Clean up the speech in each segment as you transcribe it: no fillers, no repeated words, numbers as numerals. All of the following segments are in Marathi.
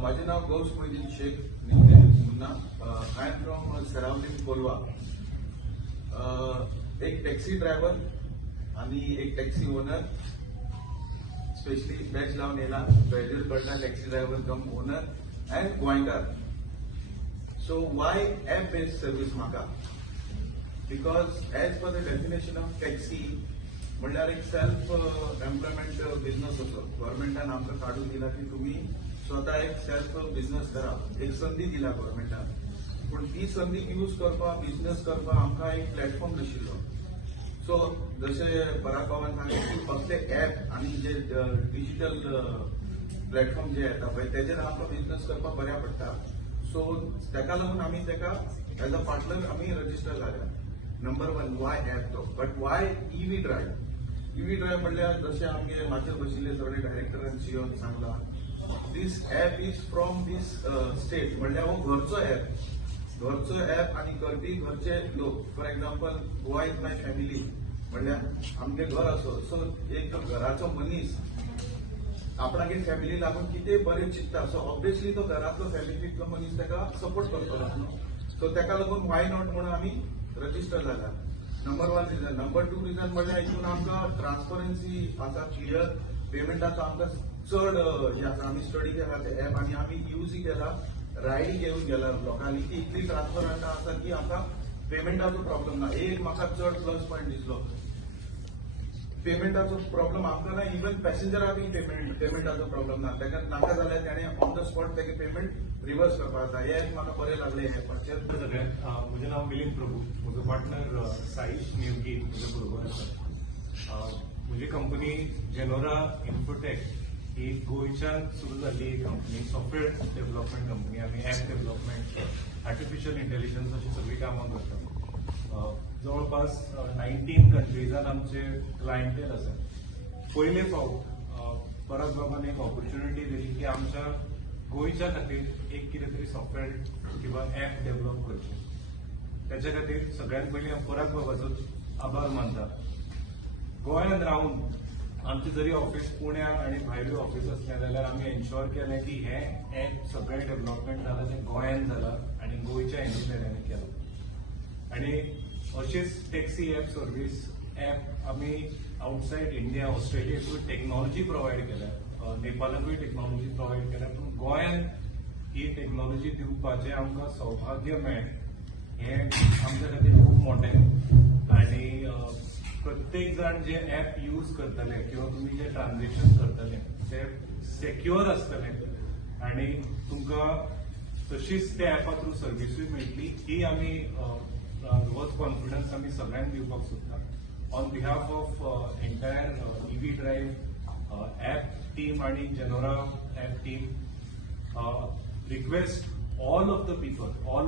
माझे नाव Ghouse Mohiuddin Shaikh Nitin Munna. I am from surrounding Colva. एक टॅक्सी ड्रायव्हर आणि एक टॅक्सी ओनर, स्पेशली बॅच लावून येला ग्रॅज्युएट करता taxi driver come owner and गोंयकार. So Y app based service म्हाका? Because as per the definition of taxi म्हणल्यार एक सेल्फ एम्प्लॉयमेंट बिझनेस असो. गव्हर्नमेंटान आमकां काढून दिला की तुम्ही स्वतः एक सेल्फ बिझनेस करा. एक संधी दिला गव्हर्नमेंटान, पण ती संधी यूज करपा बिझनेस करपा आमकां एक प्लॅटफॉर्म नाशिल्लो. सो जसे बराक बाबान सांगलें की फक्त ॲप आणि जे डिजिटल प्लॅटफॉर्म जे येता पळय तेजेर आमकां बिझनेस करपाक बऱ्या पडटा. सो तेका लागून आमी तेका एज अ पार्टनर आमी रजिस्टर जाल्या. नंबर वन वाय ॲप तो. But why EV drive? EV drive म्हणल्यार जसे आमगे माचेर बशिल्ले सगळे डायरेक्टरान सीओन सांगला, this app is from this state. म्हणल्यार हो घरचो ॲप, घरचो ॲप आणि करपी घरचे लोक. For example Goa is my family म्हणल्यार आमगे घर असो. सो एक घराचो मनीस आपणागे फॅमिली लागून कितें बरें चिंतता, सो ऑब्वियसली तो घरातलो फॅमिलीतलो मनीस ताका सपोर्ट करतलो न्हू. सो ताका लागून वाय नॉट म्हणून आमी रजिस्टर झाला. Number one reason. Number two reason म्हणल्यार हितून आमकां ट्रान्सपरन्सी आसा, क्लियर पेमेंटाचो आमकां चड हे आसा. आमी स्टडी केला ते ॲप आणि आमी यूजय केला, रायडी घेवन गेला लोकांनी की इतली ट्रान्सपरंट आसा की आमकां पेमेंटाचो प्रॉब्लेम ना. एक म्हाका चड प्लस पॉयंट दिसलो. पेमेंटाचो प्रॉब्लेम आमकां ना, इवन पॅसेंजराकय पेमेंटाचो प्रॉब्लेम ना. ताका नाका जाल्यार ताणें ऑन द स्पॉट ताका पेमेंट रिवर्स करपाक जाता. हे एक म्हाका बरें लागलें हे ॲपाचेर. सगळ्यांत म्हजें नाव मिलिंद प्रभू. म्हजो पार्टनर साईश निवगी म्हजे बरोबर आसा. म्हजी कंपनी जेनोरा इन्फोटेक ही गोंयच्यान सुरू जाल्ली एक कंपनी, सॉफ्टवेअर डेव्हलपमेंट कंपनी. आमी ॲप डेव्हलपमेंट, आर्टिफिशियल इंटेलिजन्स अशी सगळी कामां करतात. जवळपास 19 कंट्रीजान आमचे क्लायंटेल आसा. पयले फावट परत बाबान एक ऑपॉर्च्युनिटी दिली की आमच्या गोंयच्या खातीर एक कितें तरी सॉफ्टवेअर किंवा ॲप डेव्हलप करचें. त्याच्या खातीर सगळ्यात पयलीं हांव पराग बाबाचो आभार मानता. गोंयांत रावन आमचे जरी ऑफिस पुण्या आणि भायरूय ऑफिस असलें जाल्यार आमी एन्श्योर केलें की हें ॲप सगळें डेव्हलपमेंट जालां तें गोंयांत जालां आणि गोंयच्या इंजिनियरांनी केलां. आणि अशीच टॅक्सी ॲप सर्वीस ॲप आमी आउटसायड इंडिया, ऑस्ट्रेलियाकूय टेक्नॉलॉजी प्रोवायड केल्या, नेपाळाकूय टेक्नॉलॉजी प्रोवायड केल्या. पूण गोंयांत ही टेक्नॉलॉजी दिवपाचें आमकां सौभाग्य मेळ्ळें हें आमच्या खातीर खूब मोठें. आणि प्रत्येक जाण जे ॲप यूज करतले किंवा तुमी जे ट्रान्झॅक्शन करतले ते सेक्युअर आसतले आणि तुमकां तशीच त्या ॲपा थ्रू सर्विसूय मेळटली. ही आमी होच कॉन्फिडन्स आमी सगळ्यांक दिवपाक सोदता. On behalf of entire EV drive app team आणि जेनोरा app team request all of the people, all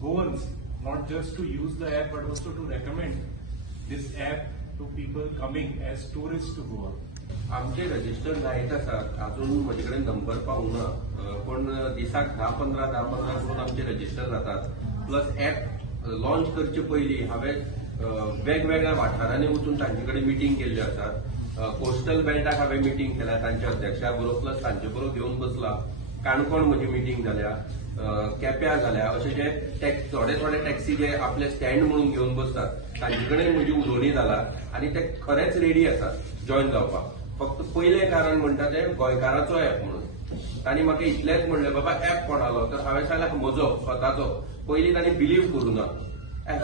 Goans, not just to use the app but also to recommend this app to people coming as tourists to Goa. आमचे रजिस्टर जायत आसात. अजून म्हजे कडेन नंबर पावूना, पण दिसाक 10-15 करून आमचे रजिस्टर जातात. प्लस ॲप लॉन्च करचे पयलीं हांवें वेगवेगळ्या वाठारांनी वचून तांचे कडेन मिटींग केल्ल्यो आसात. कोस्टल बेल्टाक हांवें मिटींग केल्या तांच्या अध्यक्षा बरोबर, प्लस तांचे बरोबर घेवन बसला. काणकोण म्हजी मिटींग जाल्या, केप्यां जाल्या. अशे जे थोडे टॅक्सी जे आपले स्टँड म्हणून घेवन बसतात तांचे कडेन म्हजी उलोवणी जाला आणि ते खरेंच रेडी आसात जॉयन जावपाक. फक्त पयलें कारण म्हणटा ते गोंयकाराचो ॲप म्हणून. तांणी म्हाका इतलेंच म्हणलें, बाबा ॲप कोणालो? तर हांवें सांगलें म्हजो स्वताचो. पयलीं तांणी बिलीव करूना.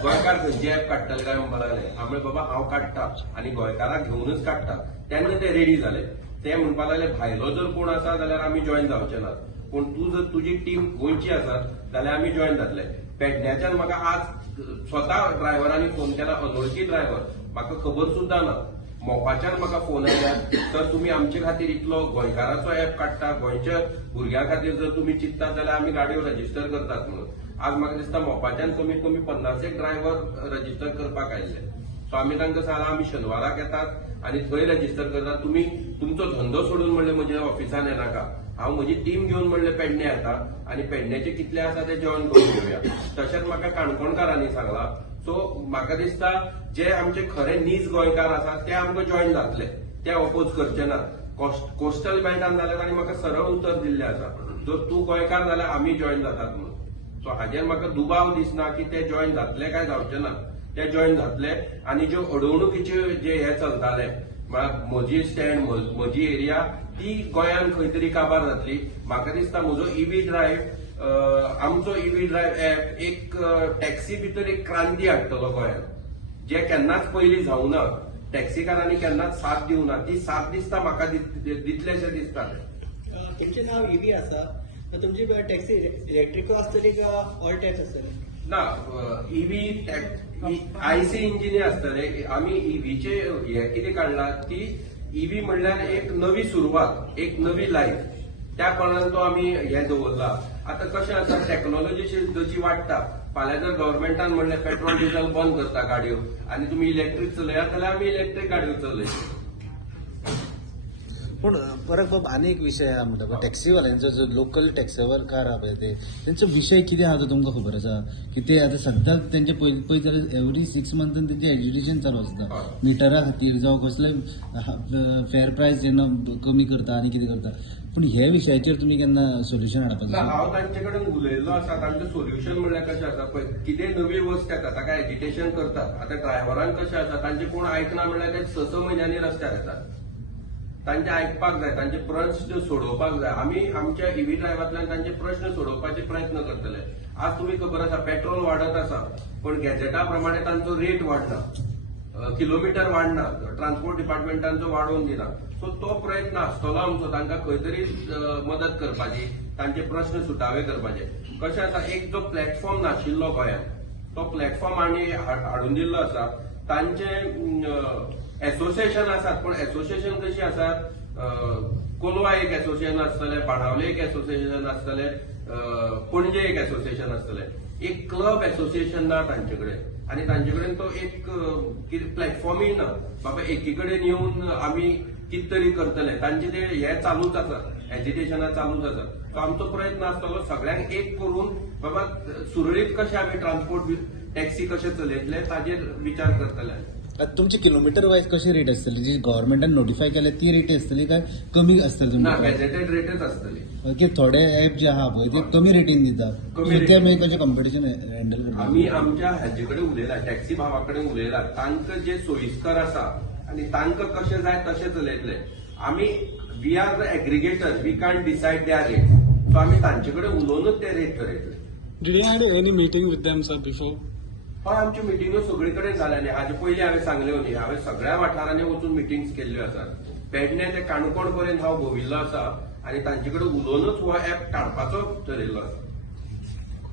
गोंयकार खंयचे ॲप काडटले काय म्हणपाक लागले. हांवें बाबा हांव काडटा आणि गोंयकाराक घेवनूच काडटा. तेन्ना ते रेडी जाले. ते म्हणपाक लागले भायलो जर कोण आसा जाल्यार आमी जॉयन जावचे नात, पूण तूं जर तुजी टीम गोंयची आसा जाल्यार आमी जॉयन जातले. पेडण्याच्यान म्हाका आज स्वता ड्रायव्हरांनी फोन केला, अनवळखी ड्रायव्हर, म्हाका खबर सुद्दां ना. मोपाच्यान म्हाका फोन आयल्या, तर तुमी आमचे खातीर इतलो गोंयकाराचो ॲप काडटा, गोंयच्या भुरग्यां खातीर जर तुमी चिंततात जाल्यार आमी गाडयो रजिस्टर करतात म्हणून. आज म्हाका दिसता मोपाच्यान कमीत कमी 50 ड्रायव्हर रजिस्टर करपाक आयिल्ले. सो आमी तांकां सांगलां आमी शेनवाराक येतात आणि थंय रजिस्टर करतात. तुमी तुमचो धंदो सोडून म्हणलें म्हज्या ऑफिसान येनाका. हांव म्हजी टीम घेवन म्हणलें पेडणे येता आणि पेडण्याचे कितले आसा ते जॉयन करून घेवया. तशेंच म्हाका काणकोणकारांनी सांगलां. सो म्हाका दिसता जे आमचे खरे नीज गोंयकार आसात ते आमकां जॉयन जातले, ते अपोज करचे नात. कोस्टल बेल्टान जाल्यार तांणी म्हाका सरळ उतर दिल्लें आसा जर तूं गोंयकार जाल्यार आमी जॉईन जातात म्हणून. सो हाजेर म्हाका दुबाव दिसना की ते जॉईन जातले काय जावचे ना. ते जॉईन जातले आनी ज्यो अडवणुकीचे जे हे चलताले म्हजी स्टँड म्हजी एरिया ती गोंयान खंय तरी काबार जातली. म्हाका दिसता म्हजो ईव्ही ड्रायव्ह आमचो ईव्ही ड्रायव्ह एप एक टॅक्सी भितर एक क्रांती हाडटलो गोंयान जे केन्नाच पयलीं जावना. टॅक्सीकारांनी केन्नाच साथ दिवना. ती साथ दिसता म्हाका दितलेशें दिसता. तुमचें नाव ईव्ही आसा तर तुमची टॅक्सी इलेक्ट्रिकल आसतली का ऑल टॅक्स आसतली? ना ईव्ही आयसी इंजिनी आसतले. आमी ईव्हीचे हे कितें काडला ती ईव्ही म्हणल्यार एक नवी सुरवात एक नवी लायफ त्या कारणान तो आमी हे दवरला. आतां कशें आसा टॅक्नॉलॉजी जशी वाडटा फाल्यां जर गव्हर्मेंटान म्हणलें पेट्रोल डिझल बंद करता गाडयो आनी तुमी इलेक्ट्रीक चलयात जाल्यार आमी इलेक्ट्रीक गाडयो चलयतले. पण परत बाब आनी एक विशय आहा म्हणटा टॅक्सीवाल्यांचो जो लोकल टॅक्सीवर कार आहा पळय ते तेंचो विशय कितें आहा तो तुमकां खबर आसा की ते आतां सद्दां तेंचे पळय जाल्यार एवरी 6 मंथान तेंचे एज्युकेशन चालू आसता मिटरा खातीर जावं कसलेय फेअर प्रायस जेन्ना कमी करता आनी कितें करता. पूण हे विशयाचेर तुमी केन्ना सोल्युशन हाडपाक हांव तांचे कडेन उलयल्लो आसा. तांचें सोल्युशन म्हणल्यार कशें आसा पळय कितें नवी वस्त येता ताका एजिटेशन करतात. आतां ड्रायव्हरांक कशें आसा तांचे कोण आयकना म्हणल्यार ते 6 म्हयन्यांनी रस्त्यार येतात. तांचे आयकपाक जाय तांचे प्रश्न सोडोवपाक जाय. आमी आमच्या ईव्ही ड्रायव्हांतल्यान तांचे प्रश्न सोडोवपाचे प्रयत्न करतले. आज तुमी खबर आसा पेट्रोल वाडत आसा पण गॅजेटा प्रमाणे तांचो रेट वाडना किलोमिटर वाडना ट्रान्सपोर्ट डिपार्टमेंटांचो वाडोवन दिना. सो तो प्रयत्न आसतलो आमचो तांकां खंय तरी मदत करपाची तांचे प्रश्न सुटावे करपाचे. कशें आसा एक जो प्लॅटफॉर्म नाशिल्लो गोंयांत तो प्लॅटफॉर्म आनी हाडून दिल्लो आसा. तांचे एसोसिएशन आसात पण एसोसिएशन कशी आसात कोलवा एक एसोसिएशन आसतलें बाणावले एक एसोसिएशन आसतलें पणजे एक एसोसिएशन आसतलें. एक क्लब एसोसिएशन ना तांचे कडेन आनी तांचे कडेन तो एक प्लॅटफॉर्मूय ना. बाबा एकी कडेन येवन आमी कितें तरी करतले. तांचे ते हे चालूच आसा एजिटेशनां चालूच आसा. सो आमचो प्रयत्न आसतलो सगळ्यांक एक करून बाबा सुरळीत कशें आमी ट्रान्सपोर्ट टॅक्सी कशें चलयतले ताजेर विचार करतले. तुमची किलोमिटर वायज कशी रेट आसतली जी गव्हर्मेंटान नोटिफाय केल्या ती रेट आसतली काय कमी आसतली? ना गॅजेटेड रेटच आसतली. की थोडे ऍप जे आहा पळय ते कमी रेटीन दितात. कमी ते मागीर कशें कॉम्पिटिशन हँडल करतात? आमी आमच्या हाजे कडेन उलयला टॅक्सी भावा कडेन उलयला तांकां जे सोयीस्कर आसा आनी तांकां कशें जाय तशें चलयतले. आमी we are the aggregator we can't decide their rate. So आमी तांचे कडेन उलोवनूच ते रेट थरयतले. Did you had any meeting with them, sir, before? हय आमच्यो मिटिंग्यो सगळे कडेन जाल्यानी. हाजे पयलीं हांवें सांगल्यो न्ही हांवें सगळ्या वाठारांनी वचून मिटिंग्स केल्ल्यो आसात. पेडणे ते काणकोण पर्यंत हांव भोंविल्लो आसा आनी तांचे कडेन उलोवनूच हो ऍप काडपाचो ठरयल्लो आसा.